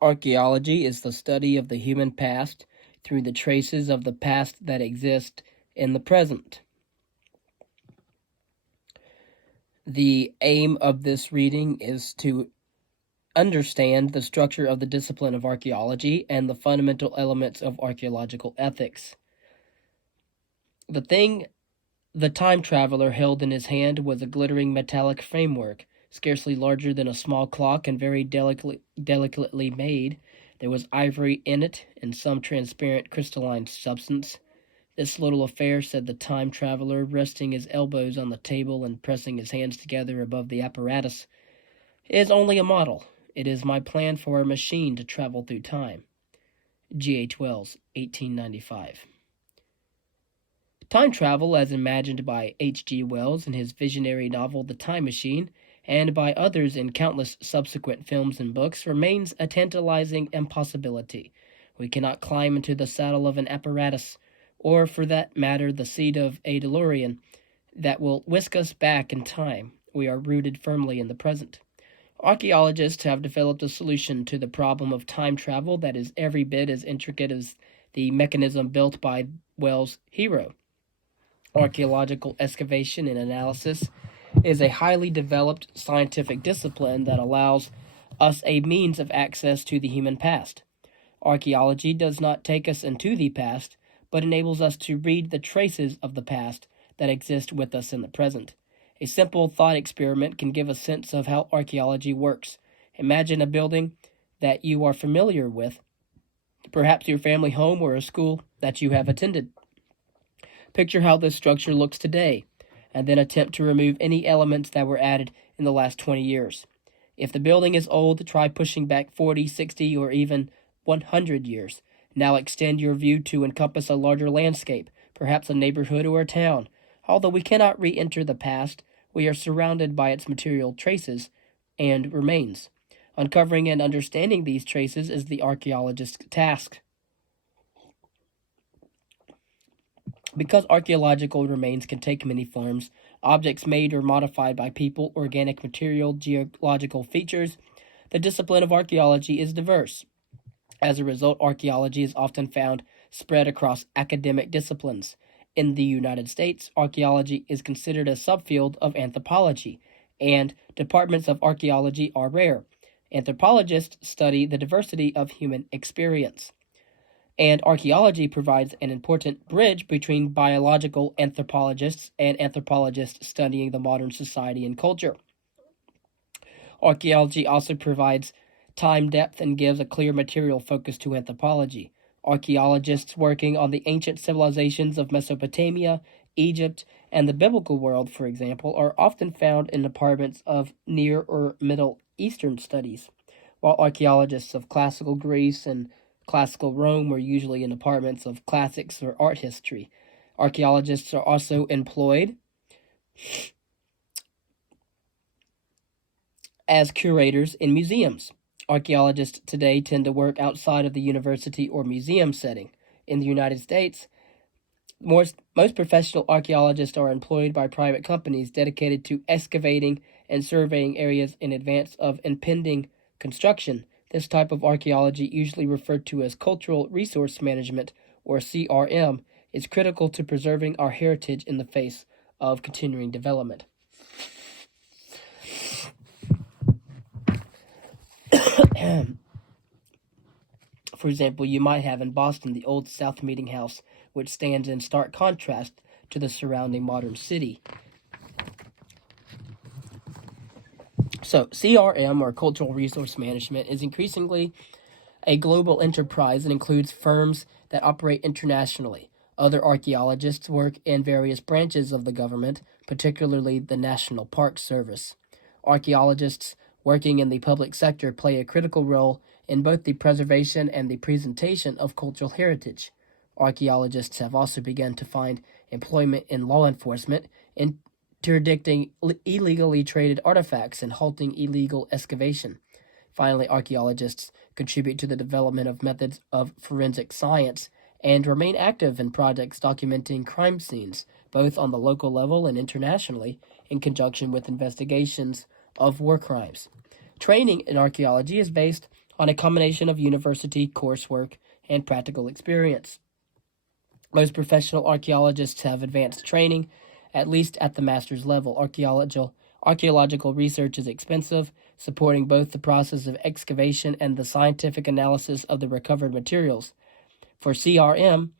Archaeology is the study of the human past through the traces of the past that exist in the present. The aim of this reading is to understand the structure of the discipline of archaeology and the fundamental elements of archaeological ethics. The thing the time traveler held in his hand was a glittering metallic framework, scarcely larger than a small clock and very delicately made. There was ivory in it and some transparent crystalline substance. This little affair, said the time traveler, resting his elbows on the table and pressing his hands together above the apparatus, is only a model. It is my plan for a machine to travel through time. G.H. Wells, 1895. Time travel, as imagined by H.G. Wells in his visionary novel The Time Machine, and by others in countless subsequent films and books, remains a tantalizing impossibility. We cannot climb into the saddle of an apparatus, or for that matter the seat of a DeLorean, that will whisk us back in time. We are rooted firmly in the present. Archaeologists have developed a solution to the problem of time travel that is every bit as intricate as the mechanism built by Wells' hero. Archaeological excavation and analysis is a highly developed scientific discipline that allows us a means of access to the human past. Archaeology does not take us into the past, but enables us to read the traces of the past that exist with us in the present. A simple thought experiment can give a sense of how archaeology works. Imagine a building that you are familiar with, perhaps your family home or a school that you have attended. Picture how this structure looks today, and then attempt to remove any elements that were added in the last 20 years. If the building is old, try pushing back 40, 60, or even 100 years. Now extend your view to encompass a larger landscape, perhaps a neighborhood or a town. Although we cannot re-enter the past, we are surrounded by its material traces and remains. Uncovering and understanding these traces is the archaeologist's task. Because archaeological remains can take many forms, objects made or modified by people, organic material, geological features, the discipline of archaeology is diverse. As a result, archaeology is often found spread across academic disciplines. In the United States, archaeology is considered a subfield of anthropology, and departments of archaeology are rare. Anthropologists study the diversity of human experience, and archaeology provides an important bridge between biological anthropologists and anthropologists studying the modern society and culture. Archaeology also provides time depth and gives a clear material focus to anthropology. Archaeologists working on the ancient civilizations of Mesopotamia, Egypt, and the biblical world, for example, are often found in departments of Near or Middle Eastern studies, while archaeologists of classical Greece and classical Rome were usually in departments of classics or art history. Archaeologists are also employed as curators in museums. Archaeologists today tend to work outside of the university or museum setting. In the United States, most professional archaeologists are employed by private companies dedicated to excavating and surveying areas in advance of impending construction. This type of archaeology, usually referred to as cultural resource management or CRM, is critical to preserving our heritage in the face of continuing development. For example, you might have in Boston the Old South Meeting House, which stands in stark contrast to the surrounding modern city. So, CRM, or Cultural Resource Management, is increasingly a global enterprise and includes firms that operate internationally. Other archaeologists work in various branches of the government, particularly the National Park Service. Archaeologists working in the public sector play a critical role in both the preservation and the presentation of cultural heritage. Archaeologists have also begun to find employment in law enforcement, interdicting illegally traded artifacts and halting illegal excavation. Finally, archaeologists contribute to the development of methods of forensic science and remain active in projects documenting crime scenes, both on the local level and internationally, in conjunction with investigations of war crimes. Training in archaeology is based on a combination of university coursework and practical experience. Most professional archaeologists have advanced training, at least at the master's level. Archaeological research is expensive, supporting both the process of excavation and the scientific analysis of the recovered materials. For CRM,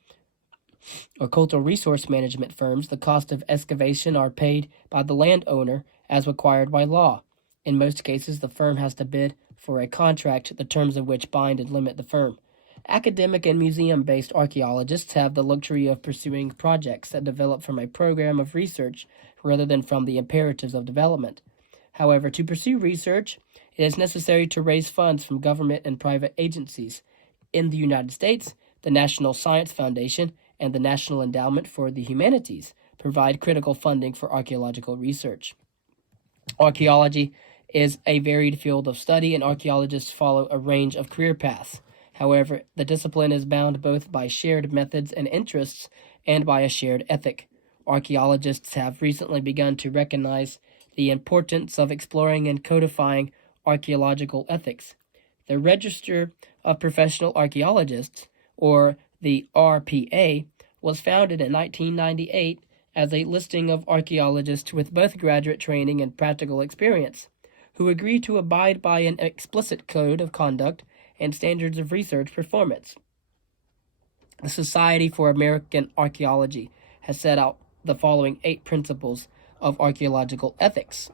or cultural resource management firms, the cost of excavation are paid by the landowner as required by law. In most cases, the firm has to bid for a contract, the terms of which bind and limit the firm. Academic and museum-based archaeologists have the luxury of pursuing projects that develop from a program of research rather than from the imperatives of development. However, to pursue research, it is necessary to raise funds from government and private agencies. In the United States, the National Science Foundation and the National Endowment for the Humanities provide critical funding for archaeological research. Archaeology is a varied field of study, and archaeologists follow a range of career paths. However, the discipline is bound both by shared methods and interests and by a shared ethic. Archaeologists have recently begun to recognize the importance of exploring and codifying archaeological ethics. The Register of Professional Archaeologists, or the RPA, was founded in 1998 as a listing of archaeologists with both graduate training and practical experience, who agree to abide by an explicit code of conduct and standards of research performance. The Society for American Archaeology has set out the following 8 principles of archaeological ethics.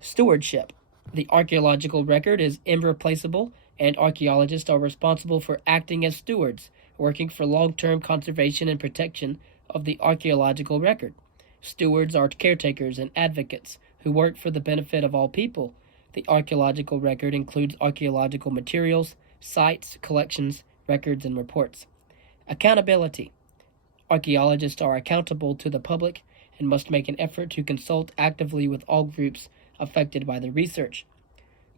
Stewardship. The archaeological record is irreplaceable, and archaeologists are responsible for acting as stewards, working for long-term conservation and protection of the archaeological record. Stewards are caretakers and advocates who work for the benefit of all people. The archaeological record includes archaeological materials, sites, collections, records, and reports. Accountability. Archaeologists are accountable to the public and must make an effort to consult actively with all groups affected by the research.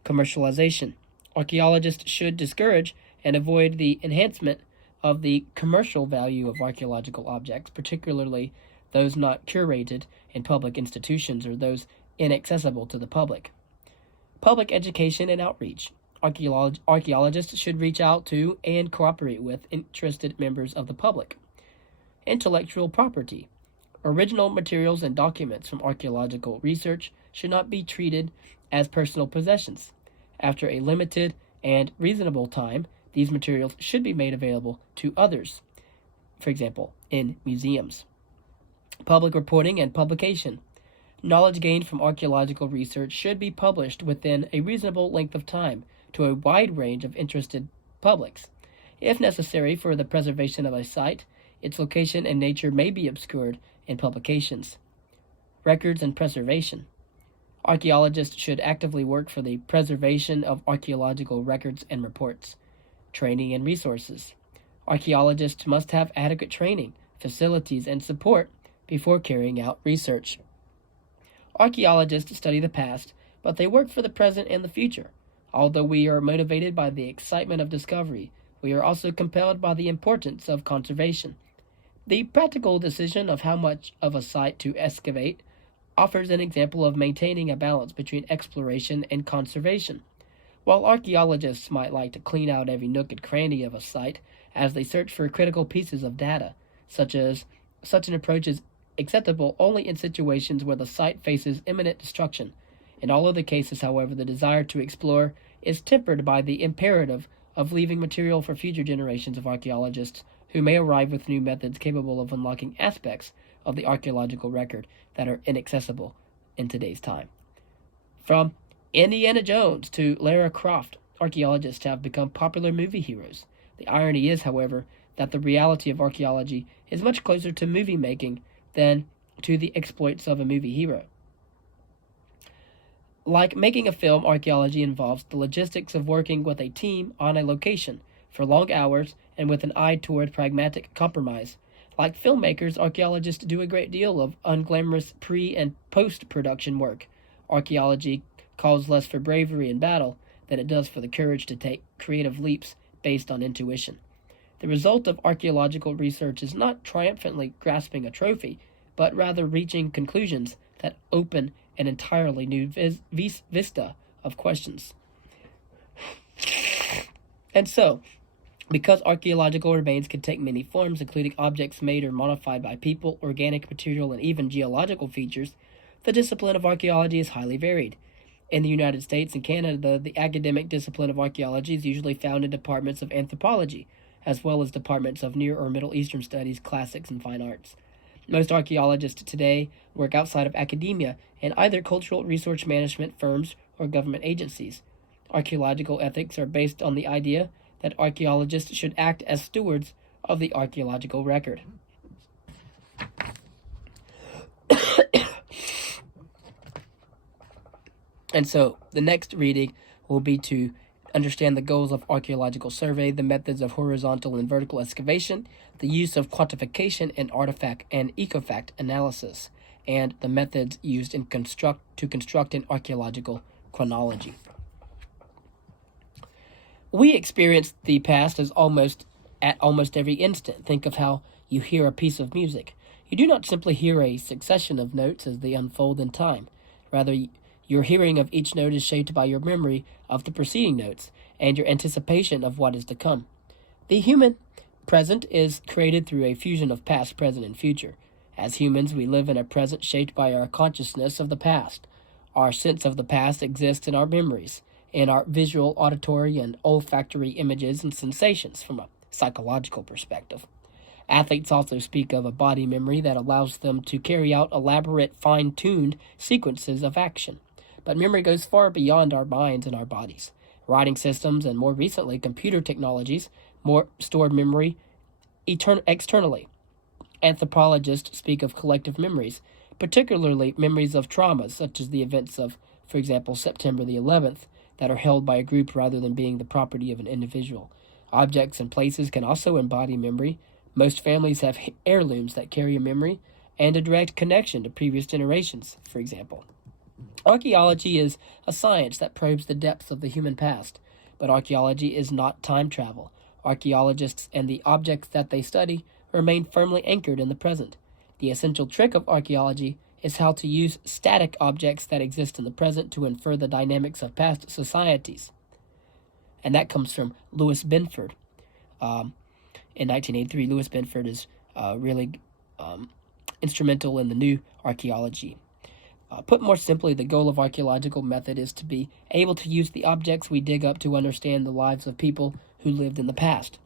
Commercialization. Archaeologists should discourage and avoid the enhancement of the commercial value of archaeological objects, particularly those not curated in public institutions or those inaccessible to the public. Public education and outreach. Archaeologists should reach out to and cooperate with interested members of the public. Intellectual property. Original materials and documents from archaeological research should not be treated as personal possessions. After a limited and reasonable time, these materials should be made available to others, for example, in museums. Public reporting and publication. Knowledge gained from archaeological research should be published within a reasonable length of time to a wide range of interested publics. If necessary for the preservation of a site, its location and nature may be obscured in publications. Records and preservation. Archaeologists should actively work for the preservation of archaeological records and reports. Training and resources. Archaeologists must have adequate training, facilities, and support before carrying out research. Archaeologists study the past, but they work for the present and the future. Although we are motivated by the excitement of discovery, we are also compelled by the importance of conservation. The practical decision of how much of a site to excavate offers an example of maintaining a balance between exploration and conservation. While archaeologists might like to clean out every nook and cranny of a site as they search for critical pieces of data, such an approach is acceptable only in situations where the site faces imminent destruction. In all other cases, however, the desire to explore is tempered by the imperative of leaving material for future generations of archaeologists who may arrive with new methods capable of unlocking aspects of the archaeological record that are inaccessible in today's time. From Indiana Jones to Lara Croft, archaeologists have become popular movie heroes. The irony is, however, that the reality of archaeology is much closer to movie making than to the exploits of a movie hero. Like making a film, archaeology involves the logistics of working with a team on a location for long hours and with an eye toward pragmatic compromise. Like filmmakers, archaeologists do a great deal of unglamorous pre- and post-production work. Archaeology calls less for bravery in battle than it does for the courage to take creative leaps based on intuition. The result of archaeological research is not triumphantly grasping a trophy, but rather reaching conclusions that open an entirely new vista of questions. And so, because archaeological remains can take many forms, including objects made or modified by people, organic material, and even geological features, the discipline of archaeology is highly varied. In the United States and Canada, the academic discipline of archaeology is usually found in departments of anthropology, as well as departments of Near or Middle Eastern studies, classics, and fine arts. Most archaeologists today work outside of academia in either cultural resource management firms or government agencies. Archaeological ethics are based on the idea that archaeologists should act as stewards of the archaeological record. And so the next reading will be to understand the goals of archaeological survey, the methods of horizontal and vertical excavation, the use of quantification and artifact and ecofact analysis, and the methods used to construct an archaeological chronology. We experience the past as almost every instant. Think of how you hear a piece of music. You do not simply hear a succession of notes as they unfold in time. Rather, your hearing of each note is shaped by your memory of the preceding notes and your anticipation of what is to come. The human present is created through a fusion of past, present, and future. As humans, we live in a present shaped by our consciousness of the past. Our sense of the past exists in our memories, in our visual, auditory, and olfactory images and sensations from a psychological perspective. Athletes also speak of a body memory that allows them to carry out elaborate, fine-tuned sequences of action. But memory goes far beyond our minds and our bodies. Writing systems and more recently computer technologies store memory externally. Anthropologists speak of collective memories, particularly memories of traumas such as the events of, for example, September the 11th, that are held by a group rather than being the property of an individual. Objects and places can also embody memory. Most families have heirlooms that carry a memory and a direct connection to previous generations, for example. Archaeology is a science that probes the depths of the human past, but archaeology is not time travel. Archaeologists and the objects that they study remain firmly anchored in the present. The essential trick of archaeology is how to use static objects that exist in the present to infer the dynamics of past societies. And that comes from Louis Binford. In 1983, Louis Binford is really instrumental in the new archaeology. Put more simply, the goal of archaeological method is to be able to use the objects we dig up to understand the lives of people who lived in the past.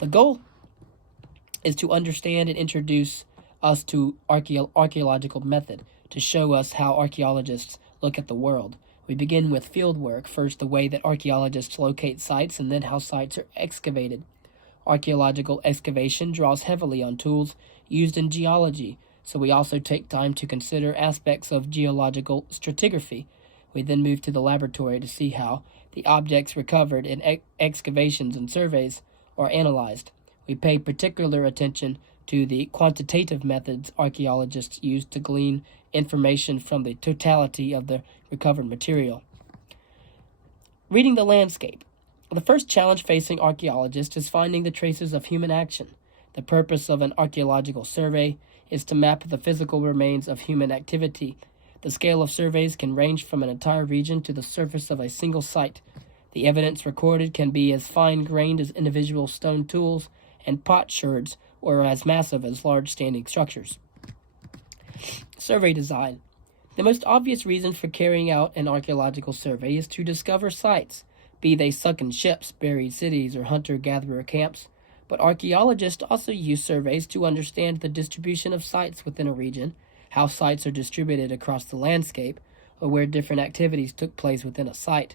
The goal is to understand and introduce us to archaeological method, to show us how archaeologists look at the world. We begin with field work, first the way that archaeologists locate sites and then how sites are excavated. Archaeological excavation draws heavily on tools used in geology, so we also take time to consider aspects of geological stratigraphy. We then move to the laboratory to see how the objects recovered in excavations and surveys are analyzed. We pay particular attention to the quantitative methods archaeologists use to glean information from the totality of the recovered material. Reading the landscape. The first challenge facing archaeologists is finding the traces of human action. The purpose of an archaeological survey is to map the physical remains of human activity. The scale of surveys can range from an entire region to the surface of a single site. The evidence recorded can be as fine-grained as individual stone tools and potsherds, or as massive as large standing structures. Survey design. The most obvious reason for carrying out an archaeological survey is to discover sites, be they sunken ships, buried cities, or hunter-gatherer camps. But archaeologists also use surveys to understand the distribution of sites within a region, how sites are distributed across the landscape, or where different activities took place within a site.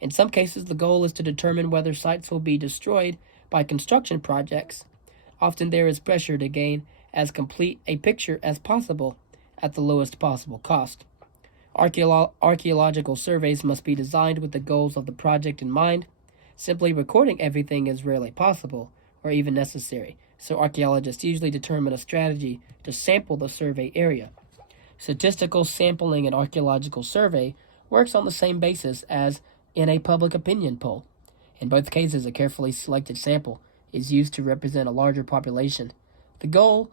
In some cases, the goal is to determine whether sites will be destroyed by construction projects. Often there is pressure to gain as complete a picture as possible at the lowest possible cost. Archaeological surveys must be designed with the goals of the project in mind. Simply recording everything is rarely possible or even necessary, so archaeologists usually determine a strategy to sample the survey area. Statistical sampling in archaeological survey works on the same basis as in a public opinion poll. In both cases, a carefully selected sample is used to represent a larger population. The goals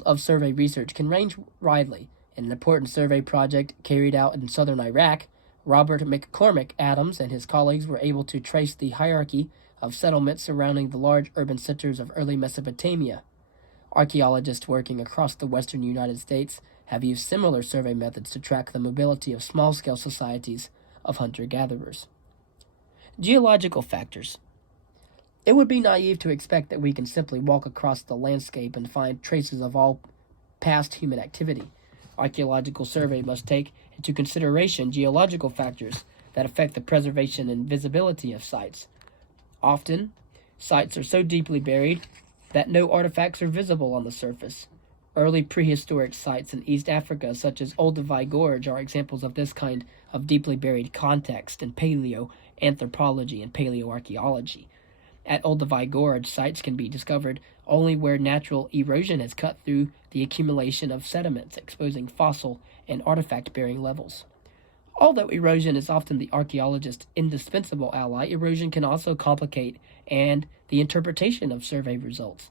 of survey research can range widely. In an important survey project carried out in southern Iraq, Robert McCormick Adams and his colleagues were able to trace the hierarchy of settlements surrounding the large urban centers of early Mesopotamia. Archaeologists working across the western United States have used similar survey methods to track the mobility of small-scale societies of hunter-gatherers. Geological factors. It would be naive to expect that we can simply walk across the landscape and find traces of all past human activity. Archaeological survey must take into consideration geological factors that affect the preservation and visibility of sites. Often, sites are so deeply buried that no artifacts are visible on the surface. Early prehistoric sites in East Africa, such as Olduvai Gorge, are examples of this kind of deeply buried context in paleoanthropology and paleoarchaeology. At Olduvai Gorge, sites can be discovered only where natural erosion has cut through the accumulation of sediments, exposing fossil and artifact-bearing levels. Although erosion is often the archaeologist's indispensable ally, erosion can also complicate the interpretation of survey results.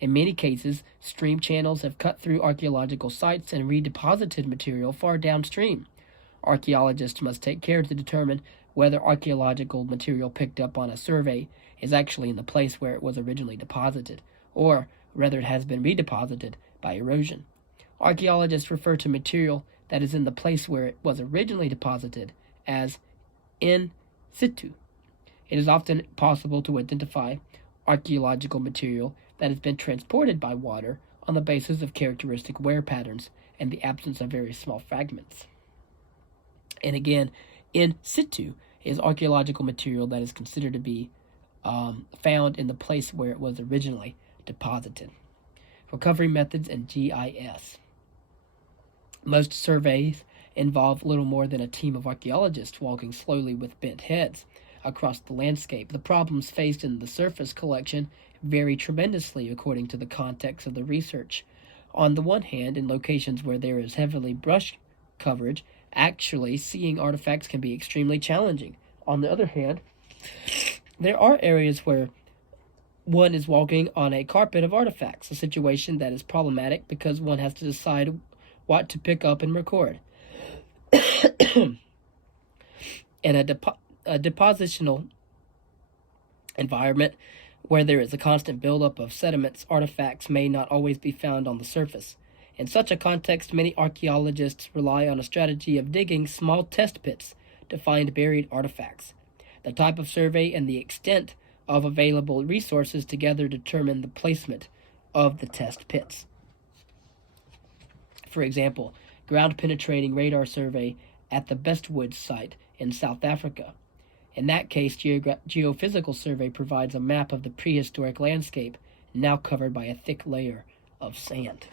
In many cases, stream channels have cut through archaeological sites and redeposited material far downstream. Archaeologists must take care to determine whether archaeological material picked up on a survey is actually in the place where it was originally deposited, or whether it has been redeposited by erosion. Archaeologists refer to material that is in the place where it was originally deposited as in situ. It is often possible to identify archaeological material that has been transported by water on the basis of characteristic wear patterns and the absence of very small fragments. And again, in situ is archaeological material that is considered to be found in the place where it was originally deposited. Recovery methods and GIS. Most surveys involve little more than a team of archaeologists walking slowly with bent heads across the landscape. The problems faced in the surface collection vary tremendously according to the context of the research. On the one hand, in locations where there is heavily brush coverage, actually seeing artifacts can be extremely challenging. On the other hand, there are areas where one is walking on a carpet of artifacts, a situation that is problematic because one has to decide what to pick up and record. In a depositional environment where there is a constant buildup of sediments, artifacts may not always be found on the surface. In such a context, many archaeologists rely on a strategy of digging small test pits to find buried artifacts. The type of survey and the extent of available resources together determine the placement of the test pits. For example, ground-penetrating radar survey at the Bestwood site in South Africa. In that case, geophysical survey provides a map of the prehistoric landscape, now covered by a thick layer of sand.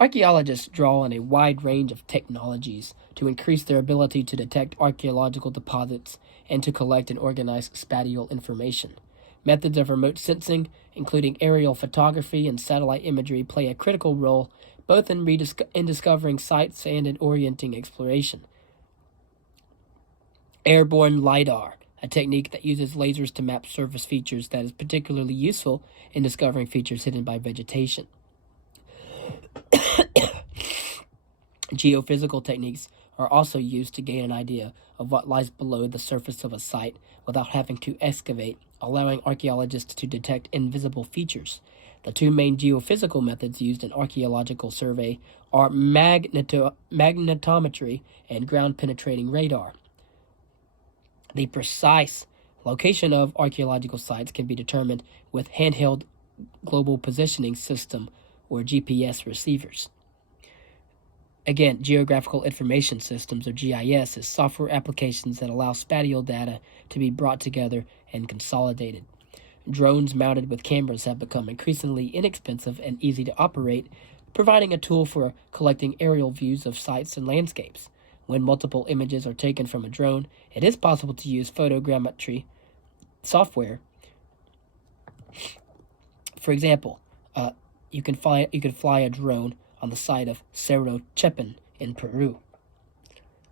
Archaeologists draw on a wide range of technologies to increase their ability to detect archaeological deposits and to collect and organize spatial information. Methods of remote sensing, including aerial photography and satellite imagery, play a critical role both in discovering sites and in orienting exploration. Airborne LiDAR, a technique that uses lasers to map surface features that is particularly useful in discovering features hidden by vegetation. Geophysical techniques are also used to gain an idea of what lies below the surface of a site without having to excavate, allowing archaeologists to detect invisible features. The two main geophysical methods used in archaeological survey are magnetometry and ground-penetrating radar. The precise location of archaeological sites can be determined with handheld global positioning system or GPS receivers. Again, Geographical Information Systems, or GIS, is software applications that allow spatial data to be brought together and consolidated. Drones mounted with cameras have become increasingly inexpensive and easy to operate, providing a tool for collecting aerial views of sites and landscapes. When multiple images are taken from a drone, it is possible to use photogrammetry software. For example, you could fly a drone on the site of Cerro Chepin in Peru.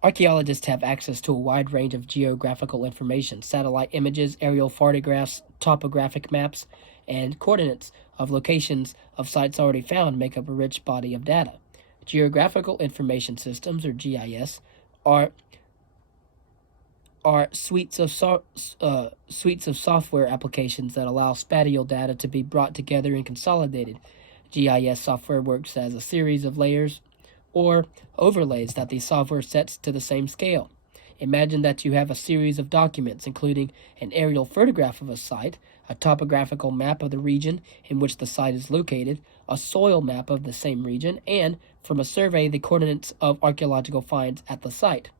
Archaeologists have access to a wide range of geographical information. Satellite images, aerial photographs, topographic maps, and coordinates of locations of sites already found make up a rich body of data. Geographical Information Systems, or GIS, are are suites of software applications that allow spatial data to be brought together and consolidated. GIS software works as a series of layers or overlays that the software sets to the same scale. Imagine that you have a series of documents including an aerial photograph of a site, a topographical map of the region in which the site is located, a soil map of the same region, and, from a survey, the coordinates of archaeological finds at the site.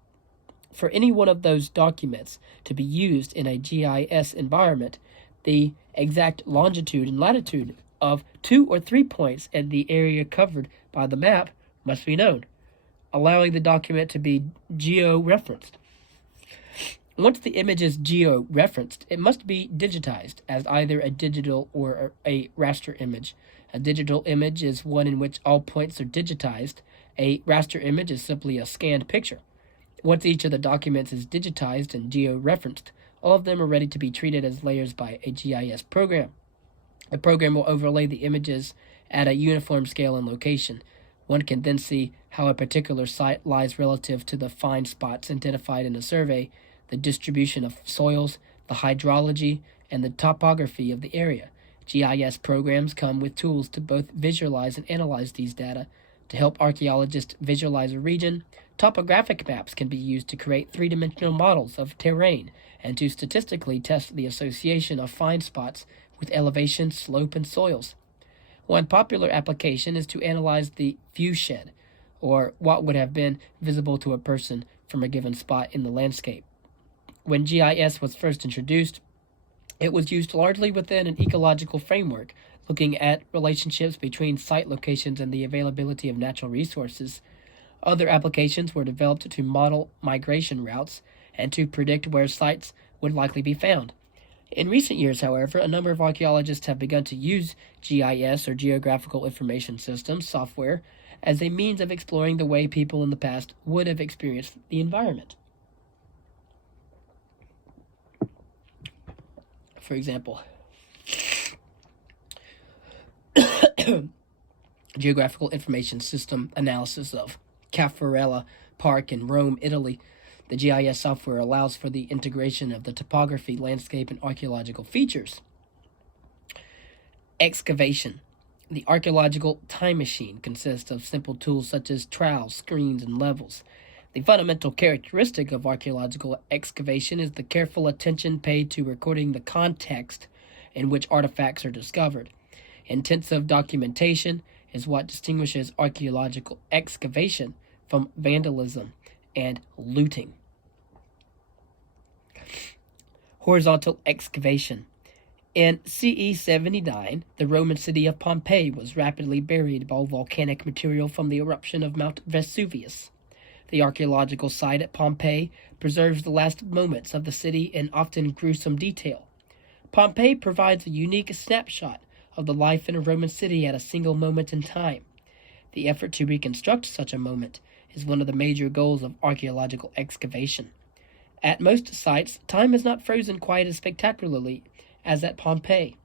For any one of those documents to be used in a GIS environment, the exact longitude and latitude of 2 or 3 points in the area covered by the map must be known, allowing the document to be geo-referenced. Once the image is geo-referenced, it must be digitized as either a digital or a raster image. A digital image is one in which all points are digitized. A raster image is simply a scanned picture. Once each of the documents is digitized and geo-referenced, all of them are ready to be treated as layers by a GIS program. The program will overlay the images at a uniform scale and location. One can then see how a particular site lies relative to the find spots identified in a survey, the distribution of soils, the hydrology, and the topography of the area. GIS programs come with tools to both visualize and analyze these data. To help archaeologists visualize a region, topographic maps can be used to create three-dimensional models of terrain and to statistically test the association of find spots with elevation, slope, and soils. One popular application is to analyze the viewshed, or what would have been visible to a person from a given spot in the landscape. When GIS was first introduced, it was used largely within an ecological framework, looking at relationships between site locations and the availability of natural resources. Other applications were developed to model migration routes and to predict where sites would likely be found. In recent years, however, a number of archaeologists have begun to use GIS, or Geographical Information Systems, software as a means of exploring the way people in the past would have experienced the environment. For example, Geographical Information System analysis of Caffarella Park in Rome, Italy. The GIS software allows for the integration of the topography, landscape, and archaeological features. Excavation. The archaeological time machine consists of simple tools such as trowels, screens, and levels. The fundamental characteristic of archaeological excavation is the careful attention paid to recording the context in which artifacts are discovered. Intensive documentation is what distinguishes archaeological excavation from vandalism and looting. Horizontal excavation. In CE 79, the Roman city of Pompeii was rapidly buried by volcanic material from the eruption of Mount Vesuvius. The archaeological site at Pompeii preserves the last moments of the city in often gruesome detail. Pompeii provides a unique snapshot of the life in a Roman city at a single moment in time. The effort to reconstruct such a moment is one of the major goals of archaeological excavation. At most sites, time is not frozen quite as spectacularly as at Pompeii,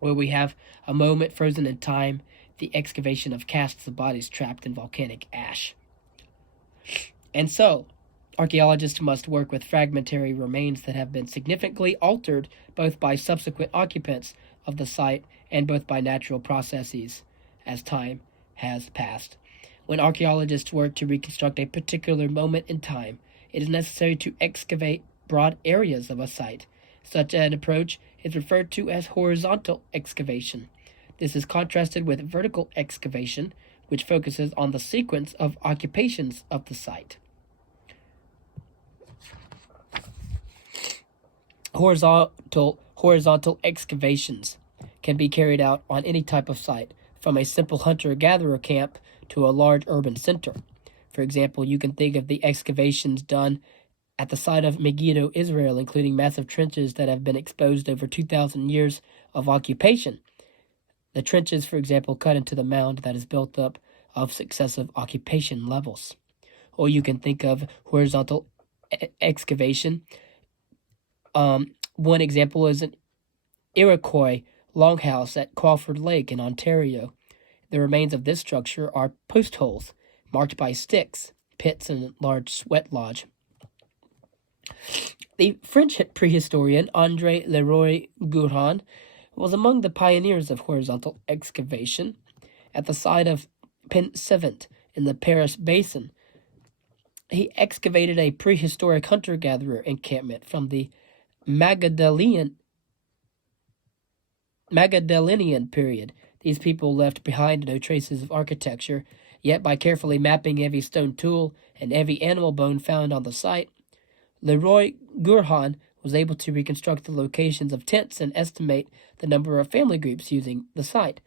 where we have a moment frozen in time, the excavation of casts of bodies trapped in volcanic ash. And so, archaeologists must work with fragmentary remains that have been significantly altered both by subsequent occupants of the site and both by natural processes as time has passed. When archaeologists work to reconstruct a particular moment in time, it is necessary to excavate broad areas of a site. Such an approach is referred to as horizontal excavation. This is contrasted with vertical excavation, which focuses on the sequence of occupations of the site. Horizontal excavations can be carried out on any type of site, from a simple hunter-gatherer camp to a large urban center. For example, you can think of the excavations done at the site of Megiddo, Israel, including massive trenches that have been exposed over 2,000 years of occupation. The trenches, for example, cut into the mound that is built up of successive occupation levels. Or you can think of horizontal excavation. One example is an Iroquois longhouse at Crawford Lake in Ontario. The remains of this structure are post holes marked by sticks, pits, and a large sweat lodge. The French prehistorian André Leroy-Gourhan was among the pioneers of horizontal excavation. At the site of Pinsevent in the Paris Basin, he excavated a prehistoric hunter-gatherer encampment from the Magadalian period. These people left behind no traces of architecture, yet by carefully mapping every stone tool and every animal bone found on the site, Leroy Gourhan was able to reconstruct the locations of tents and estimate the number of family groups using the site.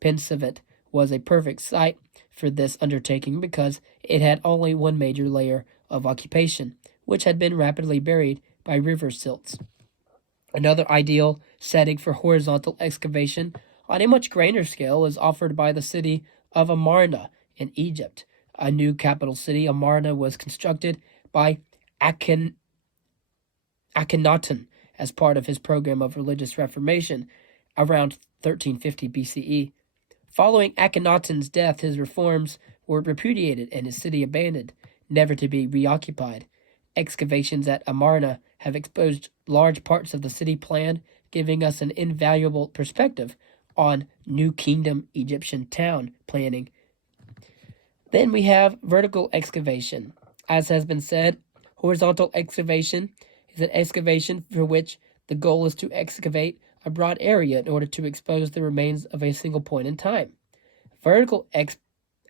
Pinsevent was a perfect site for this undertaking because it had only one major layer of occupation, which had been rapidly buried by river silts. Another ideal setting for horizontal excavation on a much grander scale is offered by the city of Amarna in Egypt. A new capital city, Amarna, was constructed by Akhenaten as part of his program of religious reformation around 1350 BCE. Following Akhenaten's death, his reforms were repudiated and his city abandoned, never to be reoccupied. Excavations at Amarna have exposed large parts of the city plan, giving us an invaluable perspective on New Kingdom Egyptian town planning. Then we have vertical excavation. As has been said, horizontal excavation is an excavation for which the goal is to excavate a broad area in order to expose the remains of a single point in time. Vertical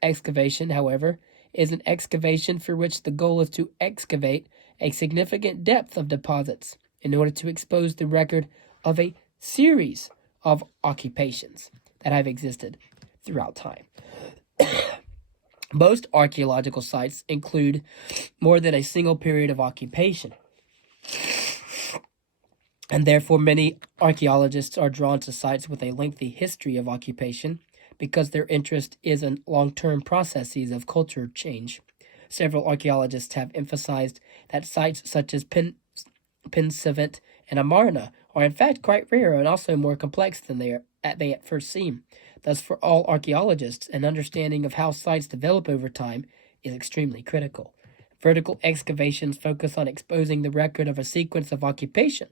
excavation, however, is an excavation for which the goal is to excavate a significant depth of deposits in order to expose the record of a series of occupations that have existed throughout time. Most archaeological sites include more than a single period of occupation, and therefore many archaeologists are drawn to sites with a lengthy history of occupation because their interest is in long-term processes of culture change. Several archaeologists have emphasized that sites such as Pinsevent and Amarna are in fact quite rare and also more complex than they at first seem. Thus, for all archaeologists, an understanding of how sites develop over time is extremely critical. Vertical excavations focus on exposing the record of a sequence of occupation.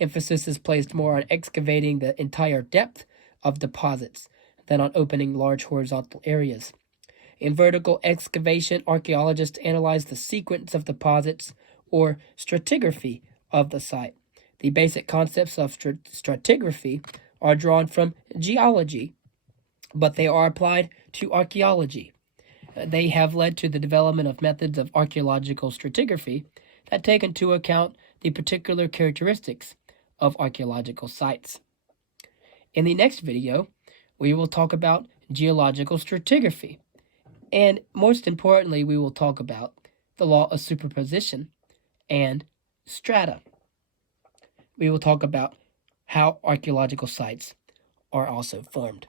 Emphasis is placed more on excavating the entire depth of deposits than on opening large horizontal areas. In vertical excavation, archaeologists analyze the sequence of deposits or stratigraphy of the site. The basic concepts of stratigraphy are drawn from geology, but they are applied to archaeology. They have led to the development of methods of archaeological stratigraphy that take into account the particular characteristics of archaeological sites. In the next video, we will talk about geological stratigraphy, and most importantly, we will talk about the law of superposition and strata. We will talk about how archaeological sites are also formed.